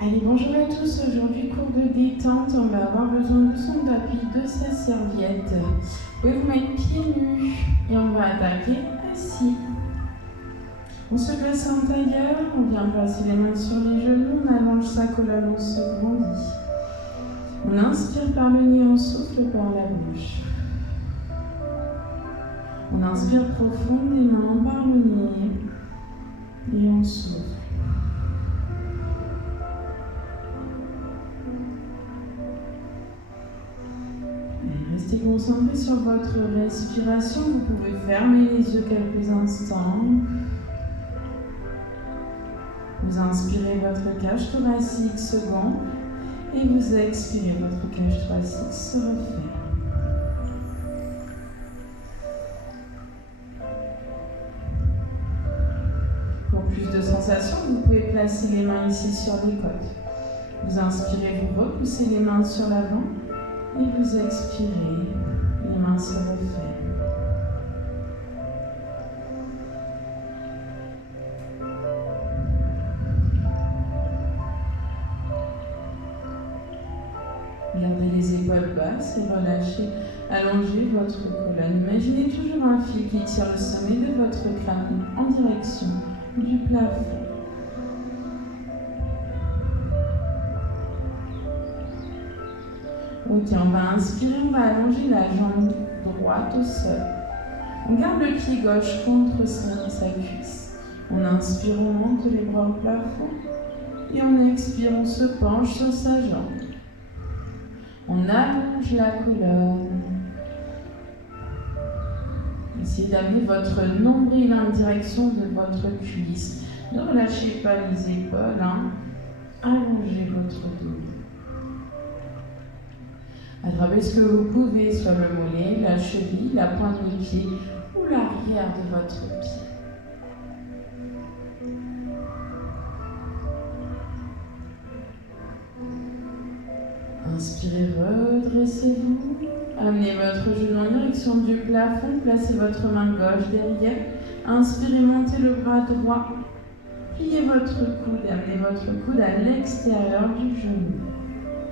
Allez, bonjour à tous. Aujourd'hui, cours de détente. On va avoir besoin de son appui, de sa serviette. Vous pouvez vous mettre pieds nus et on va attaquer assis. On se place en tailleur, on vient placer les mains sur les genoux, on allonge sa colonne, on se grandit. On inspire par le nez, on souffle par la bouche. On inspire profondément par le nez et on souffle. Restez concentré sur votre respiration. Vous pouvez fermer les yeux quelques instants. Vous inspirez votre cage thoracique se gonfle et vous expirez, votre cage thoracique se referme. Pour plus de sensations, vous pouvez placer les mains ici sur les côtes. Vous inspirez, vous repoussez les mains sur l'avant. Et vous expirez, les mains se referment. Gardez les épaules basses et relâchez, allongez votre colonne. Imaginez toujours un fil qui tire le sommet de votre crâne en direction du plafond. Ok, on va inspirer, on va allonger la jambe droite au sol. On garde le pied gauche contre sa cuisse. On inspire, on monte les bras au plafond. Et on expire, on se penche sur sa jambe. On allonge la colonne. Essayez d'amener votre nombril en direction de votre cuisse. Ne relâchez pas les épaules. Allongez votre dos. Attrapez ce que vous pouvez, soit le mollet, la cheville, la pointe de pied ou l'arrière de votre pied. Inspirez, redressez-vous. Amenez votre genou en direction du plafond. Placez votre main gauche derrière. Inspirez, montez le bras droit. Pliez votre coude. Amenez votre coude à l'extérieur du genou.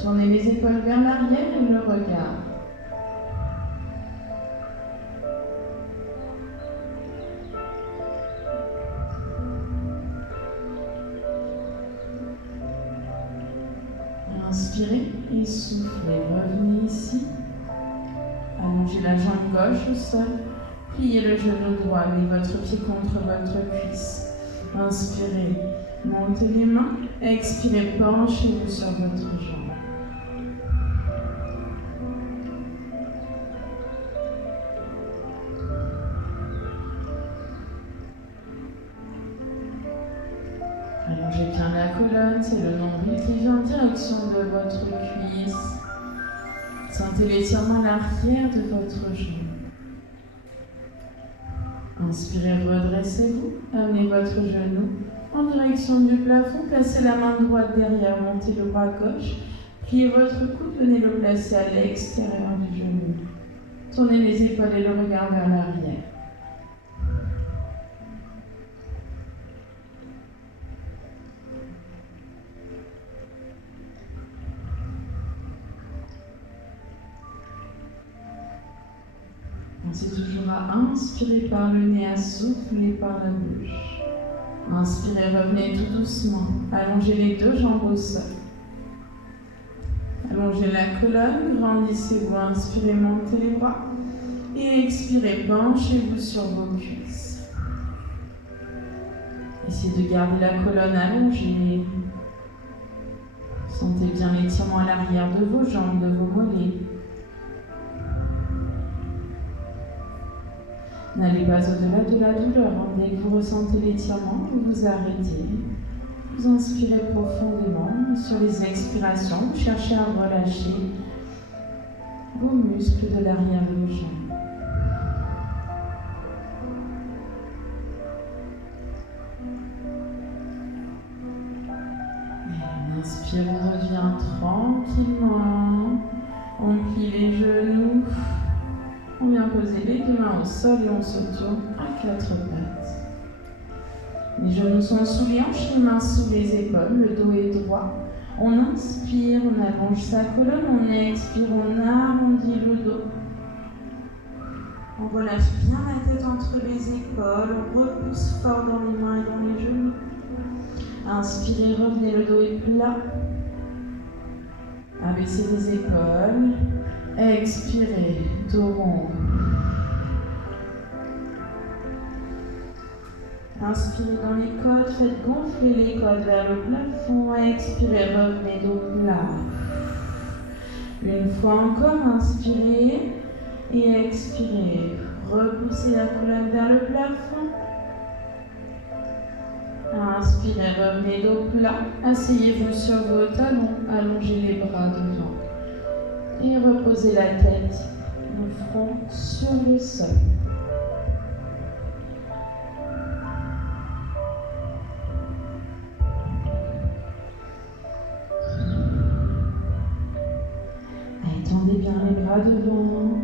Tournez les épaules vers l'arrière et le regard. Inspirez et soufflez. Revenez ici. Allongez la jambe gauche au sol. Pliez le genou droit. Mettez votre pied contre votre cuisse. Inspirez. Montez les mains. Expirez. Penchez-vous sur votre jambe. Allongez bien la colonne, c'est le nombril qui vient en direction de votre cuisse. Sentez l'étirement à l'arrière de votre jambe. Inspirez, redressez-vous, amenez votre genou en direction du plafond, placez la main droite derrière, montez le bras gauche, pliez votre coude, venez le placer à l'extérieur du genou. Tournez les épaules et le regard vers l'arrière. Pensez toujours à inspirer par le nez, à souffler par la bouche. Inspirez, revenez tout doucement. Allongez les deux jambes au sol. Allongez la colonne, grandissez-vous. Inspirez, montez les bras. Et expirez, penchez-vous sur vos cuisses. Essayez de garder la colonne allongée. Sentez bien l'étirement à l'arrière de vos jambes, de vos mollets. N'allez pas au-delà de la douleur. Dès que vous ressentez l'étirement, vous vous arrêtez. Vous inspirez profondément. Sur les expirations, vous cherchez à relâcher vos muscles de l'arrière de vos jambes. Et on inspire, on revient tranquillement. On plie les genoux. On vient poser les deux mains au sol et on se tourne à quatre pattes. Les genoux sont sous les hanches, les mains sous les épaules, le dos est droit. On inspire, on allonge sa colonne, on expire, on arrondit le dos. On relâche bien la tête entre les épaules, on repousse fort dans les mains et dans les genoux. Inspirez, revenez, le dos est plat. Abaissez les épaules. Expirez, dos rond. Inspirez dans les côtes, faites gonfler les côtes vers le plafond. Expirez, revenez, dos plat. Une fois encore, inspirez et expirez. Repoussez la colonne vers le plafond. Inspirez, revenez, dos plat. Asseyez-vous sur vos talons, allongez les bras devant. Et reposez la tête, le front sur le sol. Tendez bien les bras devant.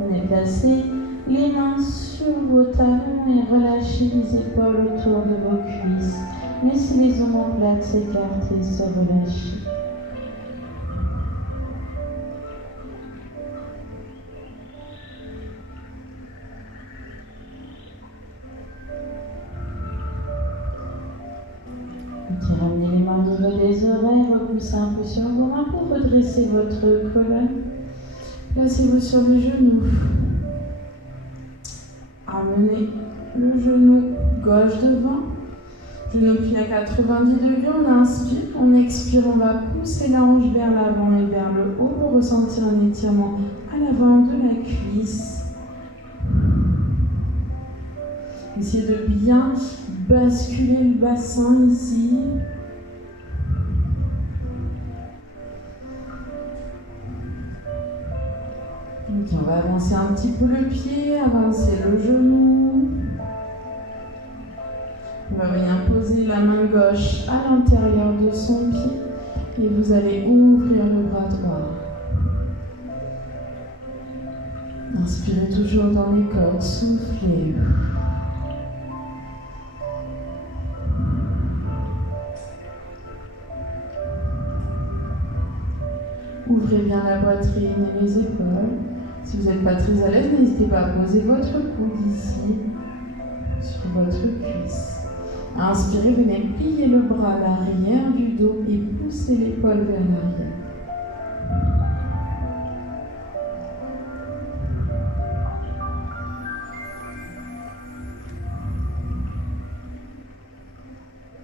Venez placer les mains sur vos talons et relâchez les épaules autour de vos cuisses. Laissez les omoplates s'écarter, se relâcher. Ramenez les mains au niveau des oreilles, repoussez un peu sur vos mains pour redresser votre colonne. Placez-vous sur les genoux. Amenez le genou gauche devant. Genou plié à 90 degrés, on inspire, on expire, on va pousser la hanche vers l'avant et vers le haut pour ressentir un étirement à l'avant de la cuisse. Essayez de bien basculer le bassin ici. Ok, on va avancer un petit peu le pied, avancer le genou. On va venir poser la main gauche à l'intérieur de son pied et vous allez ouvrir le bras droit. Inspirez toujours dans les côtes, soufflez. Ouvrez bien la poitrine et les épaules. Si vous n'êtes pas très à l'aise, n'hésitez pas à poser votre coude ici, sur votre cuisse. Inspirez, venez plier le bras à l'arrière du dos et poussez l'épaule vers l'arrière.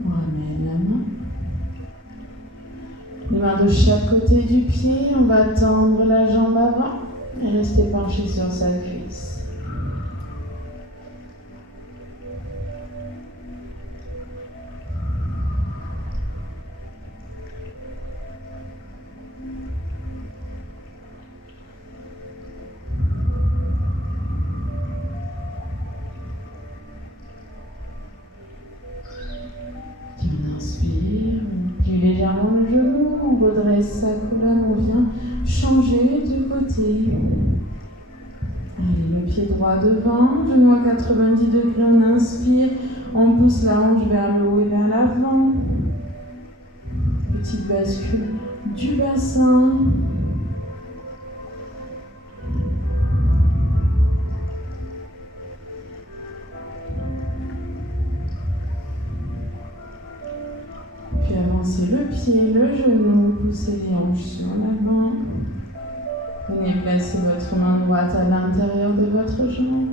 On ramène la main. Les mains de chaque côté du pied, on va tendre la jambe avant et rester penché sur sa cuisse. On inspire, on plie légèrement le genou, on redresse sa colonne, on vient changer de côté. Allez, le pied droit devant, genou à 90 degrés, on inspire, on pousse la hanche vers le haut et vers l'avant. Petite bascule du bassin. Puis avancez le pied, le genou, poussez les hanches sur l'avant. Venez placer votre main droite à l'intérieur de votre jambe.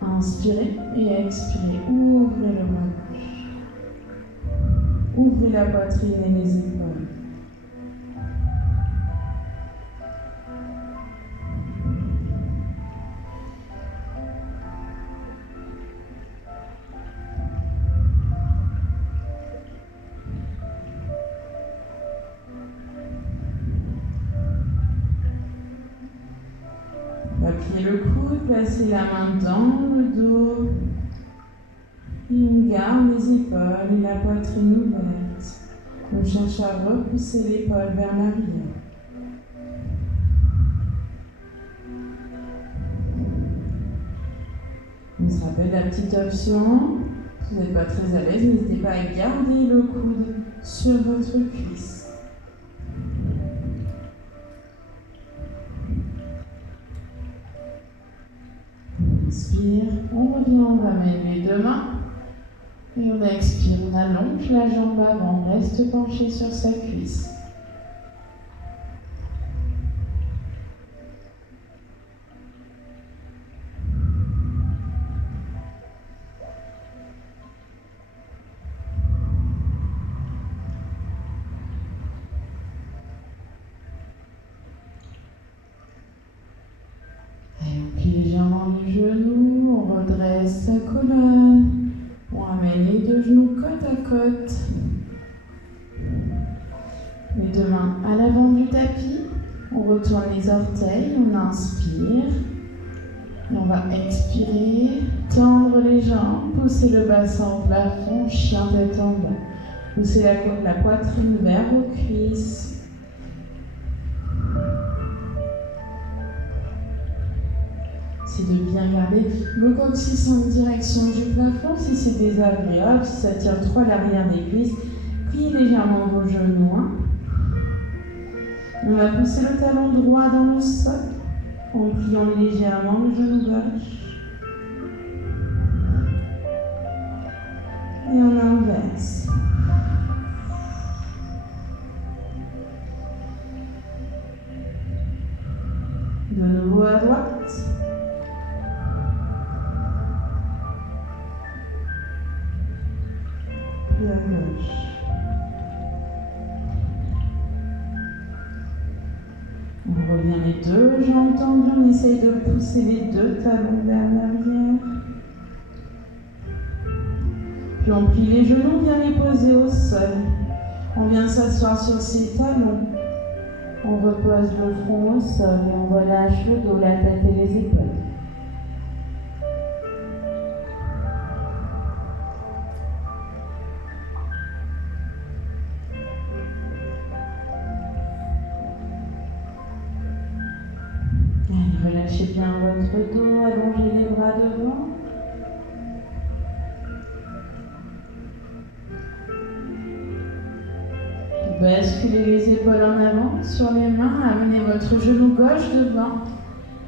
Inspirez et expirez. Ouvrez le bras gauche. Ouvrez la poitrine et les épaules. Pliez le coude, placez la main dans le dos. Et on garde les épaules et la poitrine ouverte. On cherche à repousser l'épaule vers l'arrière. On se rappelle la petite option. Si vous n'êtes pas très à l'aise, n'hésitez pas à garder le coude sur votre cuisse. Inspire, on revient, on ramène les deux mains. Et on expire, on allonge la jambe avant, on reste penché sur sa cuisse. Les genoux, on redresse sa colonne, on ramène les deux genoux côte à côte, les deux mains à l'avant du tapis, on retourne les orteils, on inspire, et on va expirer, tendre les jambes, pousser le bassin au plafond, chien tête en bas, pousser la poitrine vers vos cuisses. C'est de bien garder le coccyx en direction du plafond. Si c'est désagréable, si ça tire trop à l'arrière des cuisses, pliez légèrement vos genoux. On va pousser le talon droit dans le sol en pliant légèrement le genou gauche. Et on inverse. De nouveau à droite. Puis à gauche. On revient les deux jambes tendues, on essaye de pousser les deux talons vers l'arrière. Puis on plie les genoux, on vient les poser au sol. On vient s'asseoir sur ses talons. On repose le front au sol et on relâche le dos, la tête et les épaules. Allez, relâchez bien votre dos, allongez les bras devant. Basculez les épaules en avant sur les mains, amenez votre genou gauche devant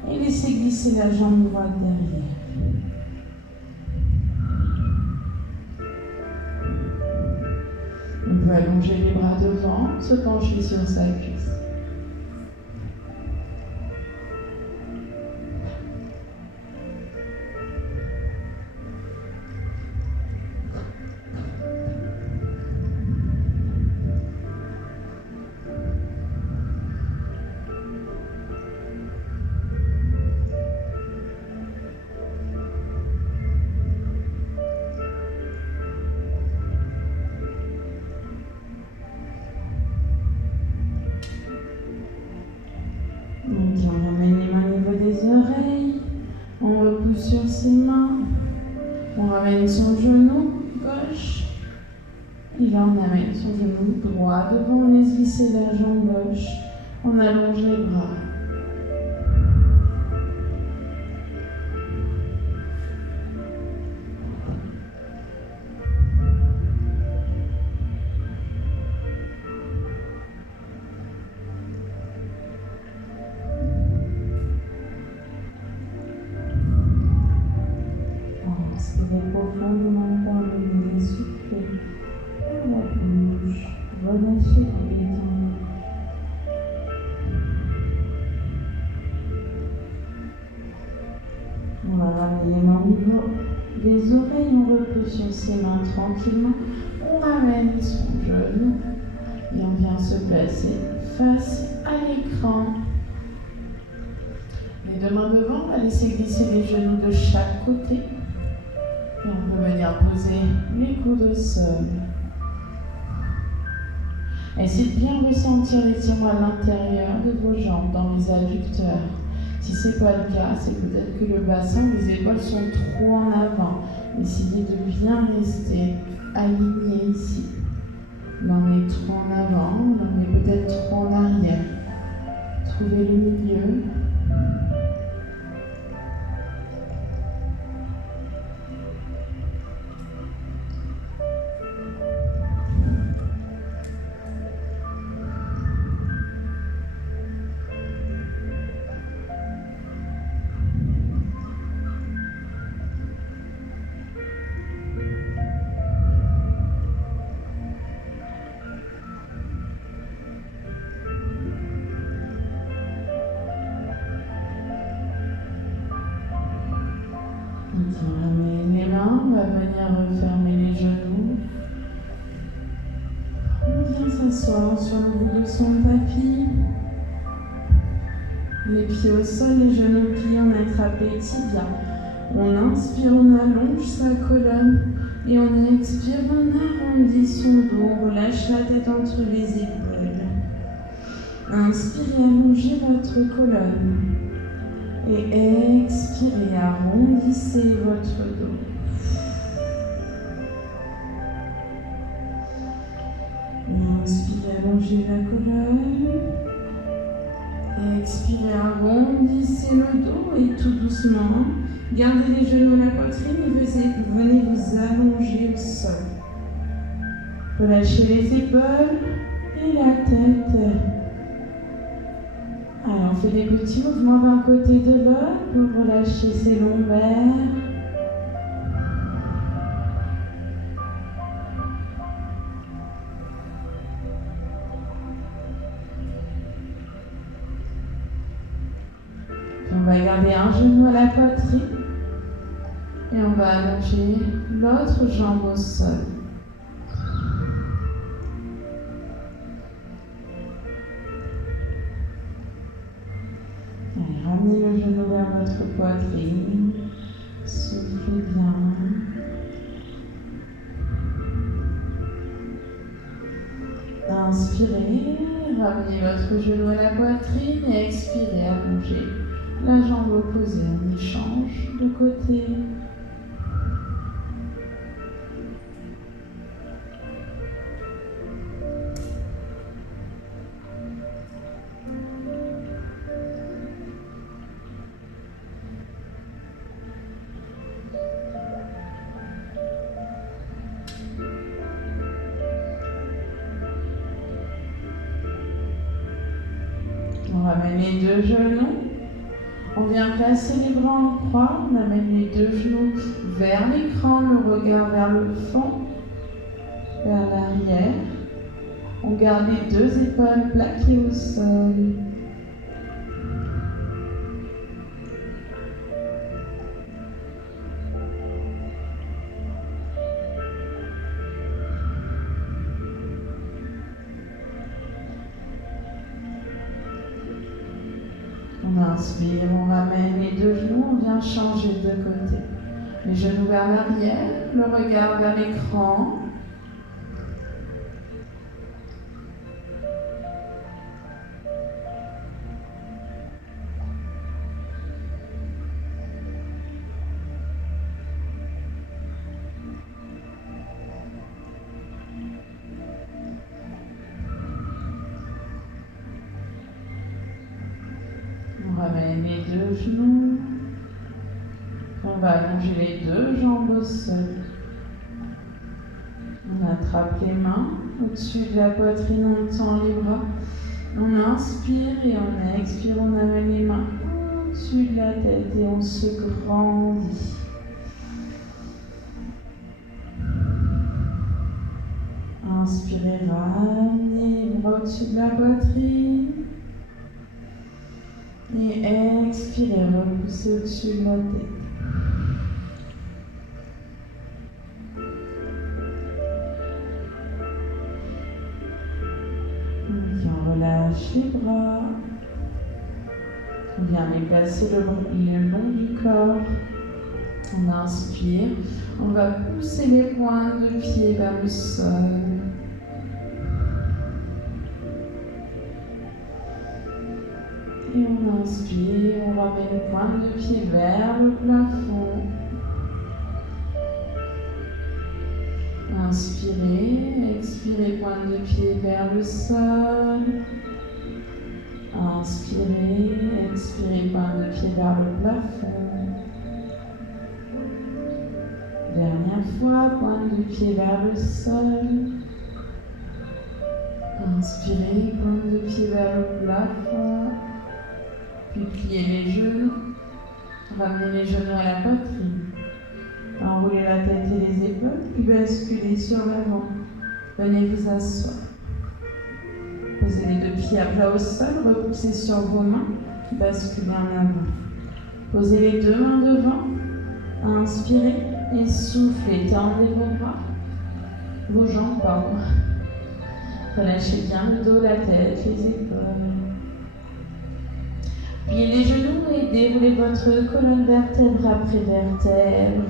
et laissez glisser la jambe droite derrière. On peut allonger les bras devant, se pencher sur sa cuisse. On ramène les mains au niveau des oreilles, on repousse sur ses mains, on ramène son genou gauche, et là on amène son genou droit devant, on laisse glisser la jambe gauche, on allonge les bras. Inspirez profondément par le nez, soufflez par la bouche, relâchez les détendus. On va ramener les mains au niveau des oreilles, on repousse sur ses mains tranquillement, on ramène son genou et on vient se placer face à l'écran. Les deux mains devant, on va laisser glisser les genoux de chaque côté. Et on peut venir poser les coudes au sol. Essayez de bien ressentir l'étirement à l'intérieur de vos jambes, dans les adducteurs. Si ce n'est pas le cas, c'est peut-être que le bassin, les épaules sont trop en avant. Essayez de bien rester aligné ici. L'on est trop en avant, l'on est peut-être trop en arrière. Trouvez le milieu. On ramène les mains, on va venir refermer les genoux. On vient s'asseoir sur le bout de son tapis. Les pieds au sol, les genoux pliés, on attrape les tibias. On inspire, on allonge sa colonne. Et on expire, on arrondit son dos, on relâche la tête entre les épaules. Inspirez, allongez votre colonne. Et expirez, arrondissez votre dos. Inspirez, allongez la colonne. Expirez, arrondissez le dos et tout doucement, gardez les genoux à la poitrine et venez vous allonger au sol. Relâchez les épaules et la tête. Alors, on fait des petits mouvements d'un côté de l'autre pour relâcher ses lombaires. On va garder un genou à la poitrine et on va allonger l'autre jambe au sol. Allez, ramenez le genou vers votre poitrine. Soufflez bien. Inspirez, ramenez votre genou à la poitrine et expirez, allongez la jambe opposée, on échange de côté. On ramène les deux genoux. On vient placer les bras en croix, on amène les deux genoux vers l'écran, le regard vers le fond, vers l'arrière. On garde les deux épaules plaquées au sol. On inspire, on ramène les deux genoux, on vient changer de côté. Les genoux vers l'arrière, le regard vers l'écran. On ramène les deux genoux. On va allonger les deux jambes au sol. On attrape les mains au-dessus de la poitrine, on tend les bras. On inspire et on expire, on amène les mains au-dessus de la tête et on se grandit. Inspirez, ramenez les bras au-dessus de la poitrine. Et expirez, repoussez au-dessus de la tête. On relâche les bras. On vient les placer le long du corps. On inspire. On va pousser les pointes de pied vers le sol. Et on inspire, on ramène les pointes de pied vers le plafond. Inspirez, expirez, pointe de pied vers le sol. Inspirez, expirez, pointe de pied vers le plafond. Dernière fois, pointe de pied vers le sol. Inspirez, pointe de pied vers le plafond. Puis pliez les genoux. Ramenez les genoux à la poitrine. Enroulez la tête et les épaules, puis basculez sur l'avant. Venez vous asseoir. Posez les deux pieds à plat au sol, repoussez sur vos mains, basculez en avant. Posez les deux mains devant Inspirez et soufflez, tendez vos bras, vos jambes, pardon. Relâchez bien le dos, la tête, les épaules. Pliez les genoux et déroulez votre colonne vertèbre après vertèbre.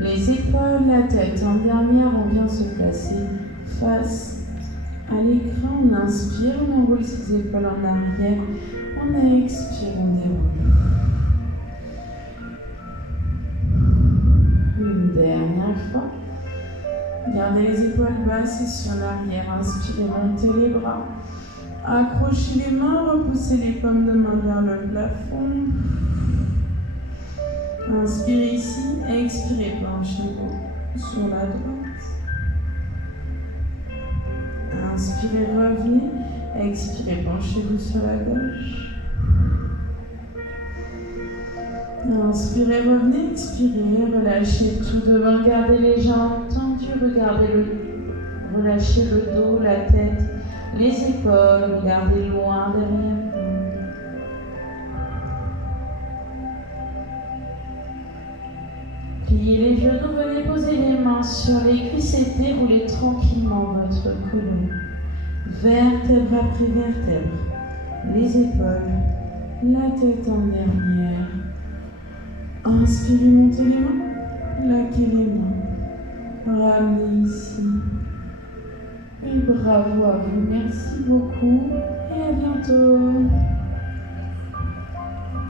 Les épaules, la tête en dernière, on vient se placer face à l'écran. On inspire, on enroule ses épaules en arrière. On expire, on déroule. Une dernière fois. Gardez les épaules basses et sur l'arrière. Inspirez, montez les bras. Accrochez les mains, repoussez les paumes de main vers le plafond. Inspirez ici, expirez, penchez-vous sur la droite. Inspirez, revenez, expirez, penchez-vous sur la gauche. Inspirez, revenez, expirez, relâchez tout devant, gardez les jambes tendues, relâchez le dos, la tête, les épaules, regardez loin derrière vous. Pliez les genoux, venez poser les mains sur les cuisses et déroulez tranquillement votre colonne. Vertèbre après vertèbre, les épaules, la tête en dernière. Inspirez, montez les mains, laquez les mains, ramenez ici. Et bravo à vous, merci beaucoup et à bientôt.